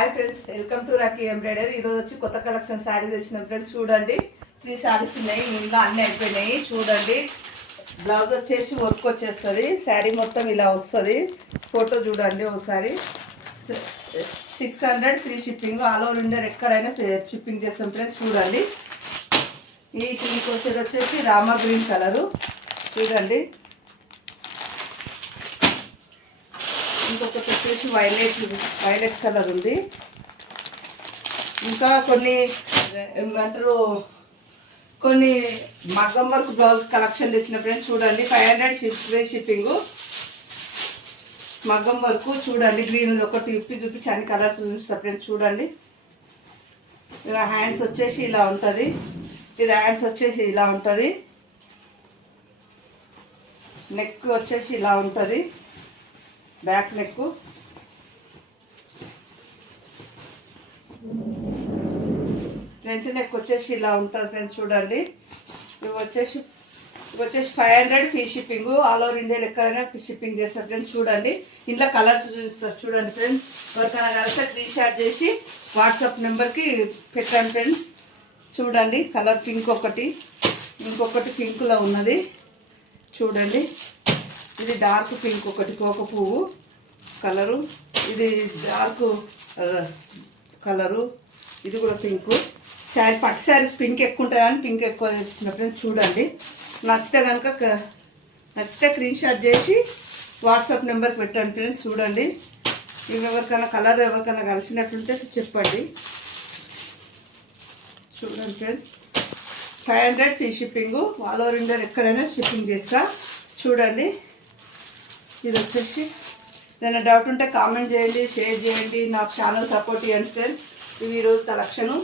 Hi friends, welcome to Rocky embroidery. ఈరోజు వచ్చి కొత్త కలెక్షన్ శారీస్ వచ్చిన ఫ్రెండ్స్. చూడండి, 3 శారీస్ ఉన్నాయి. ఇంట్లో అన్నీ అయిపోయినాయి. చూడండి, బ్లౌజ్ వచ్చేసి వర్క్ వచ్చేస్తుంది. శారీ మొత్తం ఇలా వస్తుంది. ఫోటో చూడండి ఒకసారి. 600 free shipping. All over India ఎక్కడైనా షిప్పింగ్ చేస్తాం ఫ్రెండ్స్. చూడండి, ఈ మీకు వచ్చేసి రామా గ్రీన్ కలరు. చూడండి, ఇంకొకటి వచ్చేసి వైలెట్ కలర్ ఉంది. ఇంకా కొన్ని ఏమంటారు, కొన్ని మగ్గం వర్క్ బ్లౌజ్ కలెక్షన్ తెచ్చిన ఫ్రెండ్స్. చూడండి, 500 ఫ్రీ షిప్పింగ్. మగ్గం వర్క్ చూడండి, గ్రీన్ ఒకటి చూపించి అన్ని కలర్స్ చూపిస్తా ఫ్రెండ్స్. చూడండి, హ్యాండ్స్ వచ్చేసి ఇలా ఉంటుంది. ఇది హ్యాండ్స్ వచ్చేసి ఇలా ఉంటుంది. నెక్ వచ్చేసి ఇలా ఉంటుంది, బ్యాక్ నెక్. ఫ్రంట్ నెక్ వచ్చేసి ఇలా ఉంటుంది ఫ్రెండ్స్. చూడండి, ఇవి వచ్చేసి 500 ఫ్రీ షిప్పింగ్. ఆల్ ఓవర్ ఇండియాలో ఎక్కడైనా షిప్పింగ్ చేస్తారు ఫ్రెండ్స్. చూడండి, ఇంట్లో కలర్స్ చూపిస్తారు. చూడండి ఫ్రెండ్స్, ఎవరికైనా కలిస్తే స్క్రీన్ షాట్ చేసి వాట్సాప్ నెంబర్కి పెట్టండి ఫ్రెండ్స్. చూడండి, కలర్ పింక్ ఒకటి, ఇంకొకటి పింక్లో ఉన్నది. చూడండి, ఇది డార్క్ పింక్ ఒకటి, కోక పువ్వు కలరు. ఇది డార్క్ కలరు, ఇది కూడా పింక్. శారీ పట్టు శారీస్ పింక్ ఎక్కువ ఉంటుంది కానీ పింక్ ఎక్కువ తెచ్చిన ఫ్రెండ్స్. చూడండి, నచ్చితే స్క్రీన్ షాట్ చేసి వాట్సాప్ నెంబర్కి పెట్టండి ఫ్రెండ్స్. చూడండి, ఇవి ఎవరికైనా కలర్ ఎవరికైనా కలిసినట్టుంటే చెప్పండి. చూడండి friends, 500 free shipping. All over India ఎక్కడైనా షిప్పింగ్ చేస్తా. చూడండి, ఇది వచ్చేసి ఏదైనా డౌట్ ఉంటే కామెంట్ చేయండి, షేర్ చేయండి, నాకు ఛానల్ సపోర్ట్ చేయండి ఫ్రెండ్స్. ఇవి ఈరోజు కలెక్షను.